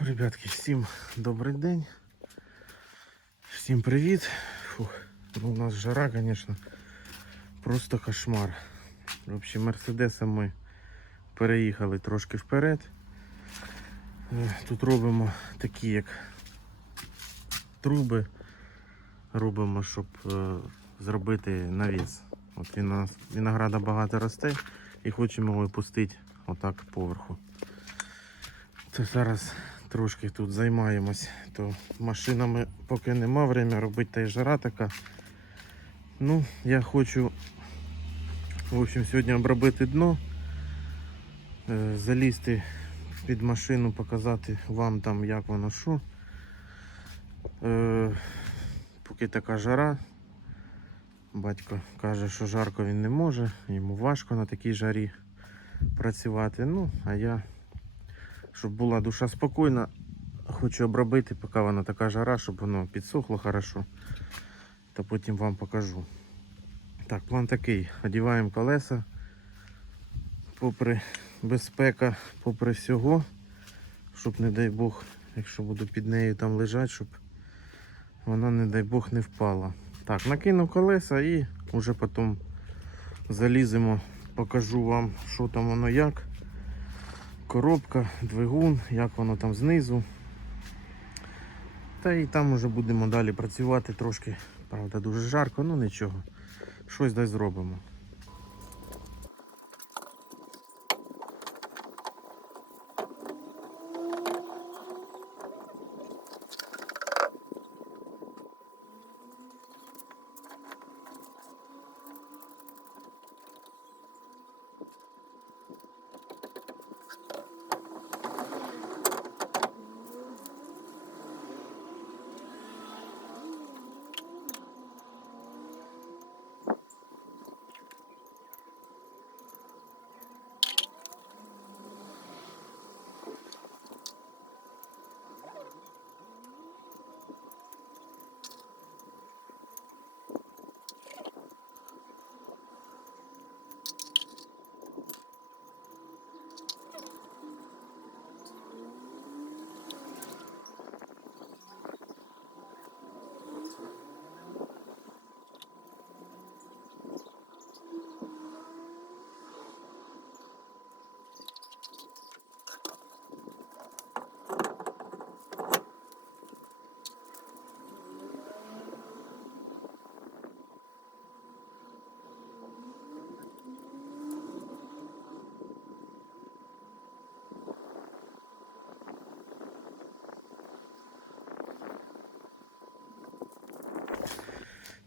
Ребятки, всім добрий день. Всім привіт. Фух, ну, у нас жара, звісно, просто кошмар. В общем, Мерседесом ми переїхали трошки вперед. Е, Тут робимо такі, як труби. Робимо, щоб е, зробити навіс. От він у нас винограда багато росте і хочемо його пустити отак поверху. То зараз трошки тут займаємось, то машинами поки нема время робити, та й жара така. Ну, я хочу, в общем, сьогодні обробити дно, е, залізти під машину, показати вам там, як воно що. Е, Поки така жара. Батько каже, що жарко він не може, йому важко на такій жарі працювати. Ну, а я щоб була душа спокійна. Хочу обробити, поки вона така жара, щоб воно підсохло хорошо. Та потім вам покажу. Так, план такий. Одіваємо колеса. Попри безпека, попри всього, щоб, не дай Бог, якщо буду під нею там лежати, щоб вона, не дай Бог, не впала. Так, накинув колеса і вже потім заліземо, покажу вам, що там воно як коробка, двигун, як воно там знизу. Та і там вже будемо далі працювати трошки, правда, дуже жарко, ну нічого. Щось десь зробимо.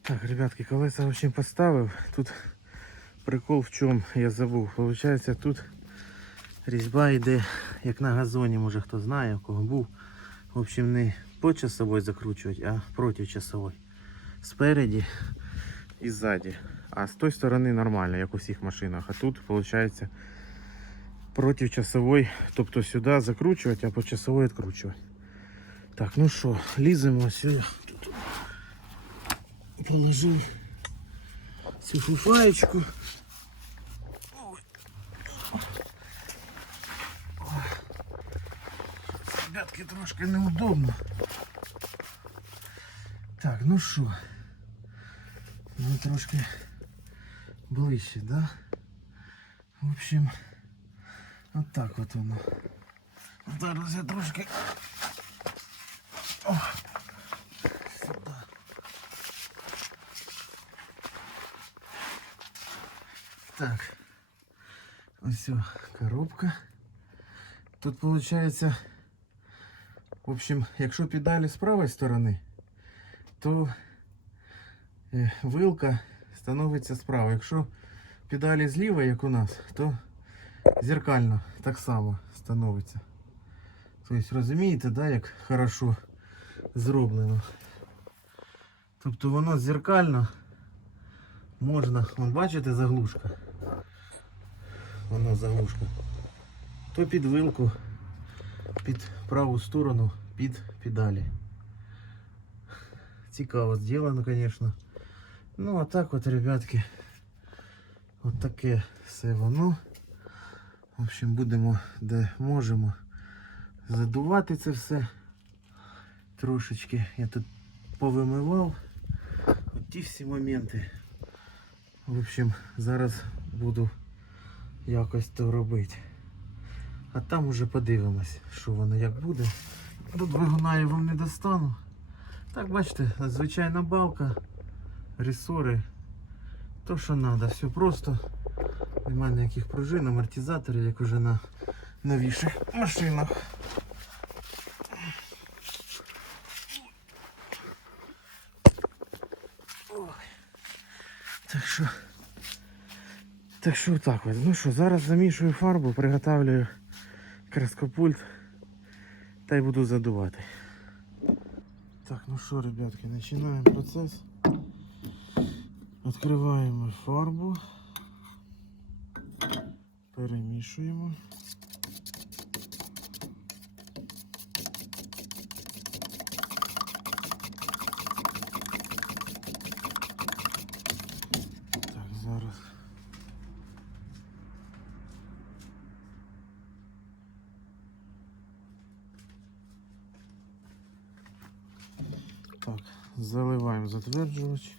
Так, ребятки, колеса в общем поставив. Тут прикол в чому, я забув. Получається тут різьба йде, як на газоні, може хто знає, у кого був. В общем, не по часовой закручувати, а проти часовой. Спереді і ззаді. А з тої сторони нормально, як у всіх машинах. А тут, виходить, проти часовой, тобто сюди закручувати, а по часовой відкручувати. Так, ну що, ліземо сюди. Положив цю фуфаєчку. Ребятки, трошки неудобно. Так, ну що, ну трошки ближче, да? В общем, от так от воно. Зараз я трошки. Так. Ось коробка. Тут виходить, в общем, якщо педалі з правої сторони, то е, вилка становиться справа. Якщо педалі зліва, як у нас, то зеркально так само становиться. Тобто розумієте, да, як хорошо зроблено. Тобто воно зеркально можна, вон бачите заглушка. Воно заглушка. То під вилку, під праву сторону, під педалі. Цікаво зроблено, звісно. Ну а так от, ребятки, от таке все воно. В общем, будемо де можемо задувати це все. Трошечки я тут повимивав. От ті всі моменти. В общем, зараз буду якось то робити. А там уже подивимось, що воно як буде. Тут двигуна я вам не достану. Так, бачите, звичайна балка, ресори. То, що треба, все просто. Немає ніяких пружин, амортизаторів, як уже на новіших машинах. Ой. Так що. Так що так ось. Ну що, зараз замішую фарбу, приготовлюю краскопульт та й буду задувати. Так, ну що, ребятки, починаємо процес. Відкриваємо фарбу. Перемішуємо. Так, зараз. Так, заливаємо затверджувач.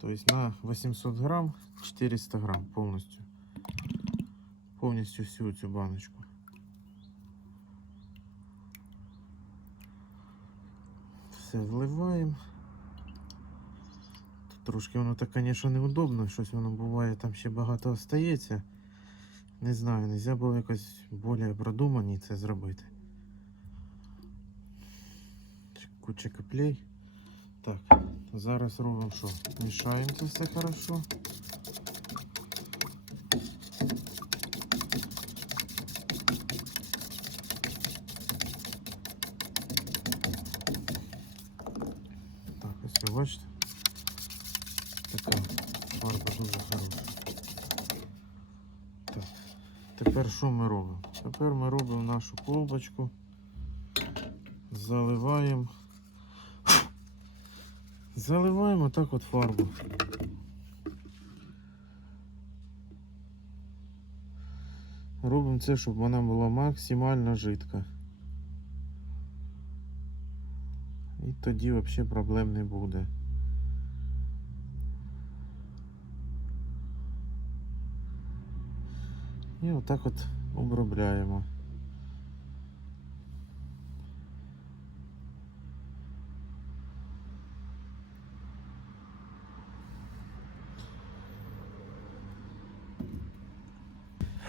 То есть на 800 грамм 400 грамм полностью. Повністю всю цю баночку. Все вливаємо. Трошки воно так, звісно, неудобно, щось воно буває, там ще багато остається. Не знаю, нельзя було якось більш продумані це зробити. Куча каплей. Так, зараз робимо що? Мішаємо це все хорошо. Так, ось ви бачите. Така фарба дуже хороша. Так, тепер що ми робимо? Тепер ми робимо нашу колбочку, заливаємо. Заливаємо так от фарбу. Робимо це, щоб вона була максимально жидка. І тоді взагалі проблем не буде. І отак от обробляємо.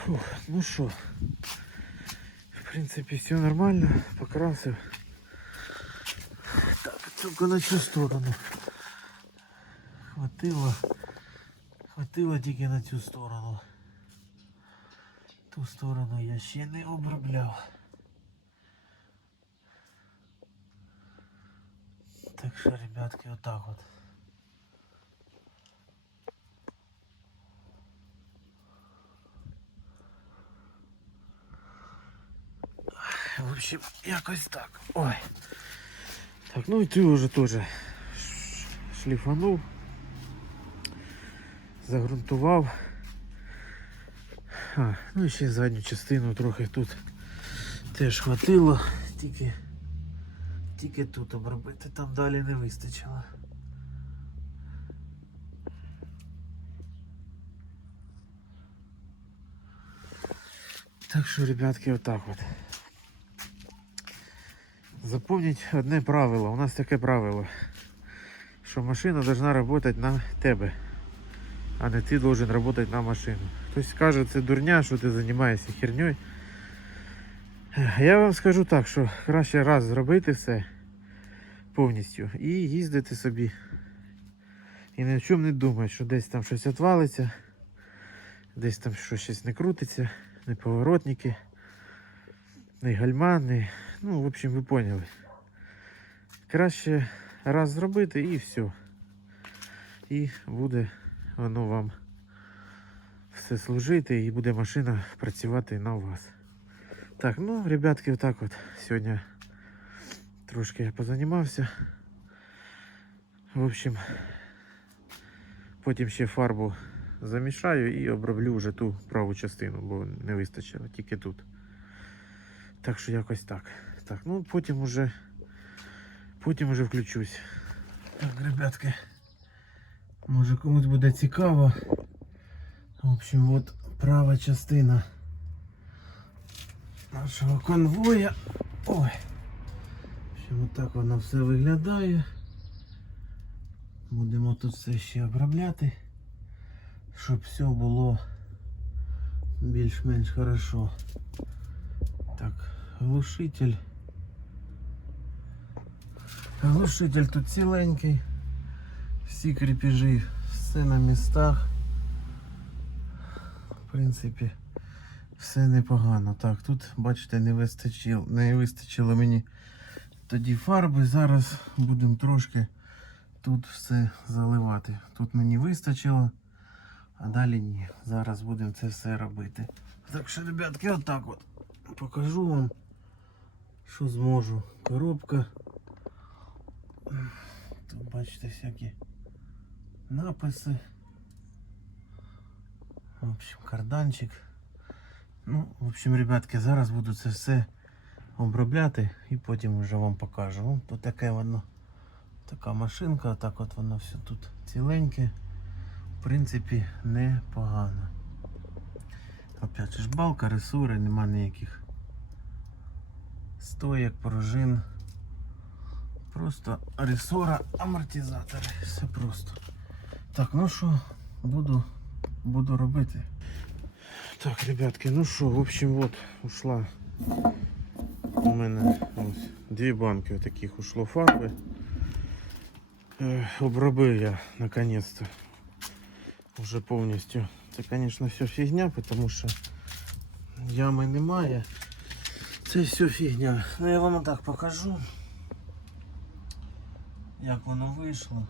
Фух, ну що, в принципі, все нормально, покрасив. Так, тільки на цю сторону. Хватило. Хватило тільки на цю сторону. Ту сторону я ще не обробляв. Так що, ребятки, отак от. В общем, якось так. Ой. Так, ну і ти вже теж шліфанув. Загрунтував. А, ну і ще задню частину трохи тут теж хватило, тільки, тільки тут обробити, там далі не вистачило. Так що, ребятки, отак от. Запомніть одне правило. У нас таке правило, що машина должна работать на тебе, а не ти должен работать на машину. Хтось скаже, це дурня, що ти займаєшся херньою. Я вам скажу так, що краще раз зробити все повністю і їздити собі. І ні в чому не думати, що десь там щось відвалиться, десь там щось не крутиться, не поворотники, не гальма, не... Ну, в общем, ви поняли. Краще раз зробити і все. І буде воно вам все служити і буде машина працювати на вас. Так, ну, ребятки, отак от сьогодні трошки я позанімався. В общем, потім ще фарбу замішаю і оброблю вже ту праву частину, бо не вистачило, тільки тут. Так що якось так. Так, ну потім уже. Потім уже включусь. Так, ребятки. Може комусь буде цікаво. В общем, от права частина нашого конвоя. Ой. В общем, отак воно все виглядає. Будемо тут все ще обробляти, щоб все було більш-менш хорошо. Так, глушитель. Глушитель тут ціленький. Всі крепежі, все на містах. В принципі, все непогано. Так, тут, бачите, не вистачило, не вистачило мені тоді фарби. Зараз будемо трошки тут все заливати. Тут мені вистачило, а далі ні. Зараз будемо це все робити. Так що, ребятки, отак от покажу вам, що зможу. Коробка. Тут бачите всякі написи. В общем, карданчик. Ну, в общем, ребятки, зараз буду це все обробляти і потім вже вам покажу. Тут таке воно. Така машинка, так от воно все тут ціленьке. В принципі, непогано. Опять же балка, ресури, нема ніяких стоєк, пружин. Просто ресора, амортизатори. Все просто. Так, ну що, буду, буду робити. Так, ребятки, ну що, в общем, от ушла у мене ось дві банки таких ушло фарби. Е, обробив я наконец-то вже повністю. Це, звісно, все фігня, тому що ями немає. Це все фігня. Ну я вам так покажу, як воно вийшло.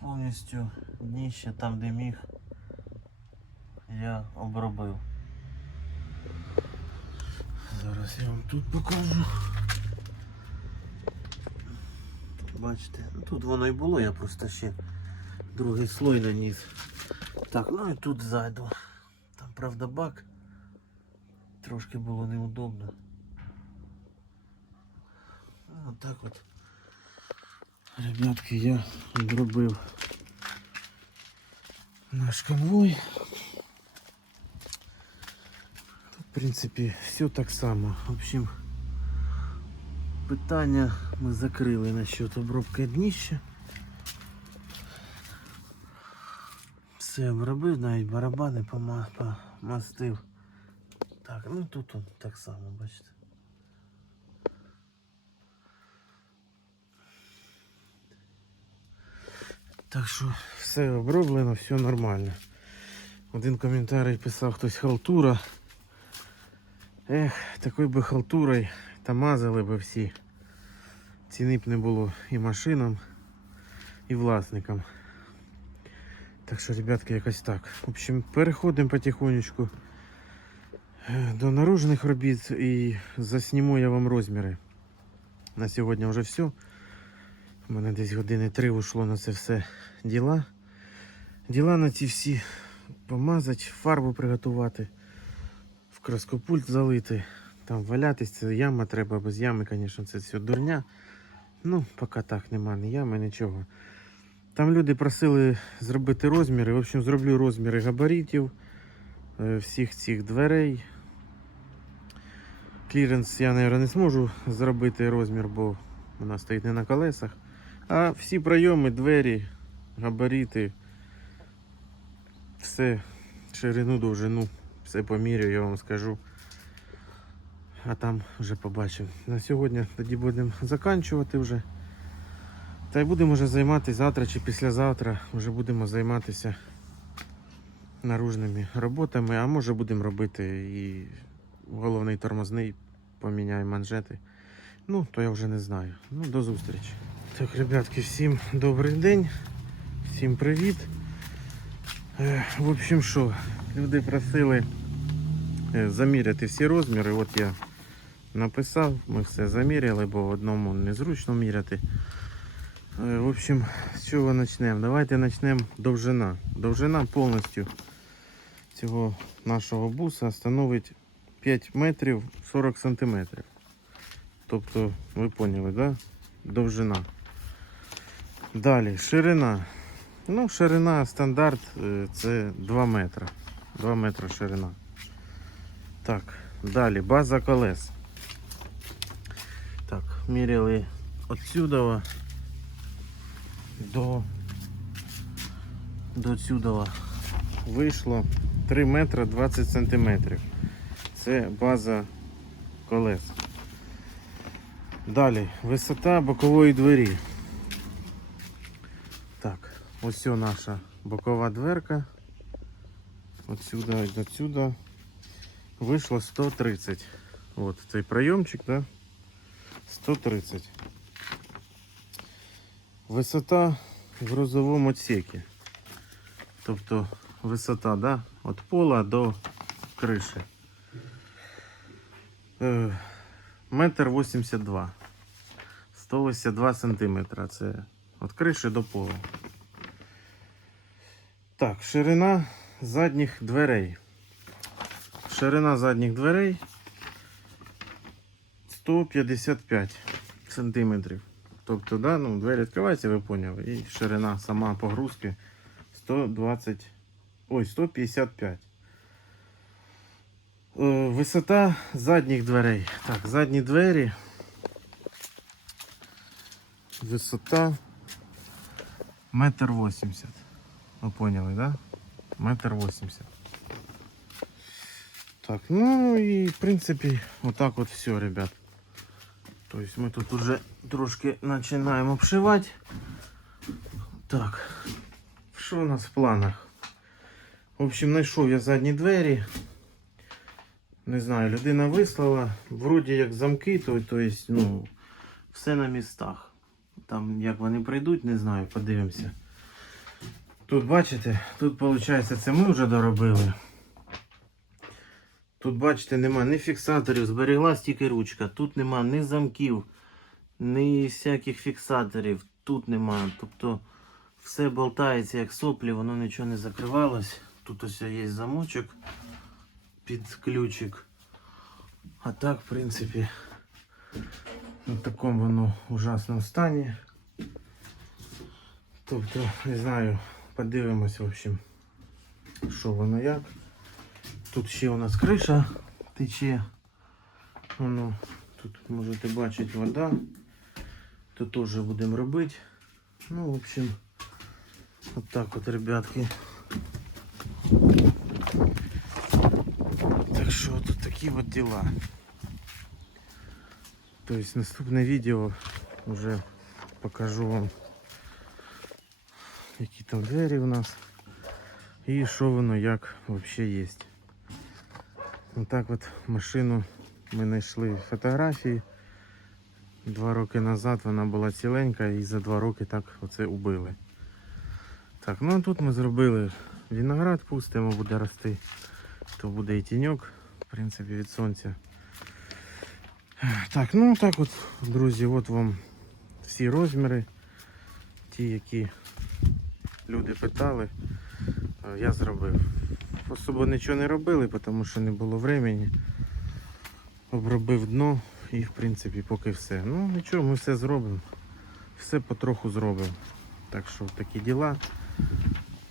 Повністю дніще там, де міг, я обробив. Зараз я вам тут покажу. Бачите, ну, тут воно і було, я просто ще другий слой наніс. Так, ну і тут зайду. Там правда бак. Трошки було неудобно. Ну, Отак от. Ребятки, я обробив наш конвой. Тут, в принципі, все так само. В общем, питання ми закрили насчет обробки дніща. Все обробив, навіть барабани пома- помастив. Так, ну тут он так само, бачите. Так що все оброблено, все нормально. Один коментарій писав хтось халтура. Ех, такою би халтурою та мазали би всі. Ціни б не було і машинам, і власникам. Так що, ребятки, якось так. В общем, переходимо потихонечку до наружних робіт і засніму я вам розміри. На сьогодні вже все. У мене десь години три ушло на це все діла. Діла на ці всі помазати, фарбу приготувати, в краскопульт залити, там валятись, це яма треба, без ями, звісно, це все дурня. Ну, поки так нема ні ями, нічого. Там люди просили зробити розміри. В общем, зроблю розміри габаритів, всіх цих дверей. Кліренс я, мабуть, не зможу зробити розмір, бо вона стоїть не на колесах. А всі пройоми, двері, габарити, все, ширину, довжину, все поміряю, я вам скажу. А там вже побачимо. На сьогодні тоді будемо закінчувати вже. Та й будемо вже займатися завтра чи післязавтра. Вже будемо займатися наружними роботами, а може будемо робити і головний тормозний, поміняємо манжети. Ну, то я вже не знаю. Ну, до зустрічі. Так, ребятки, всім добрий день, всім привіт. Е, в общем, що, люди просили е, заміряти всі розміри. От я написав, ми все заміряли, бо в одному незручно міряти. Е, В общем, з чого почнемо? Давайте почнемо довжина. Довжина повністю цього нашого буса становить 5 метрів 40 сантиметрів. Тобто, ви поняли, да? Довжина. Далі, ширина. Ну, ширина стандарт е, це 2 метри. 2 метри ширина. Так, далі база колес. Так, міряли отсюда до до сюди вийшло 3 метри 20 сантиметрів. Це база колес. Далі висота бокової двері. Так, ось наша бокова дверка. Отсюда і до сюди вийшло 130. От цей прийомчик, да? 130. Висота в грузовому отсекі. Тобто висота, да? Від пола до криші. Е, Метр 82. 182 сантиметра. Це від криші до пола. Так, ширина задніх дверей. Ширина задніх дверей 155 сантиметрів. Тобто, да, ну, двері відкриваються, ви поняли. І ширина сама погрузки 120. Ой, 155. Е, Висота задніх дверей. Так, задні двері. Висота метр восемьдесят. Ви поняли, да? Метр восемьдесят. Так, ну і в принципі, отак от все, ребят. Тобто ми тут уже трошки починаємо обшивати. Так, що у нас в планах? В общем, знайшов я задні двері. Не знаю, людина вислала. Вроді як замки, то, то есть, ну, все на містах. Там як вони прийдуть, не знаю, подивимося. Тут бачите, тут виходить, це ми вже доробили. Тут, бачите, нема ні фіксаторів, збереглась тільки ручка. Тут нема ні замків, ні всяких фіксаторів. Тут нема. Тобто все болтається як соплі, воно нічого не закривалось. Тут ось є замочок під ключик. А так, в принципі, в такому воно ужасному стані. Тобто, не знаю, подивимось, в общем, що воно як. Тут ще у нас криша тече. Воно, тут можете бачити вода. Тут теж будемо робити. Ну, в общем, от от, ребятки. Так що тут такі от діла. Тобто наступне відео вже покажу вам, які там двері у нас і що воно як взагалі є. Отак от машину ми знайшли фотографії. Два роки назад вона була ціленька і за два роки так оце убили. Так, ну а тут ми зробили виноград, пустимо, буде рости. То буде і тіньок, в принципі, від сонця. Так, ну так от, друзі, от вам всі розміри, ті, які люди питали, е, я зробив. Особо нічого не робили, тому що не було времени. Обробив дно і в принципі поки все. Ну нічого, ми все зробимо. Все потроху зробимо. Так що такі діла.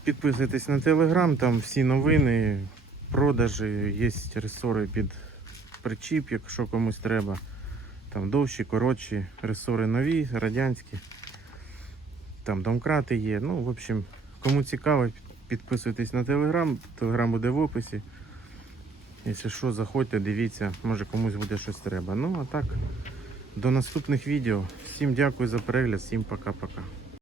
Підписуйтесь на телеграм, там всі новини, продажі, є ресори під причіп, якщо комусь треба. Там довші, коротші, ресори нові, радянські. Там домкрати є. Ну, в общем, кому цікаво, підписуйтесь на телеграм. Телеграм буде в описі. Якщо що, заходьте, дивіться, може комусь буде щось треба. Ну а так, до наступних відео. Всім дякую за перегляд, всім пока-пока.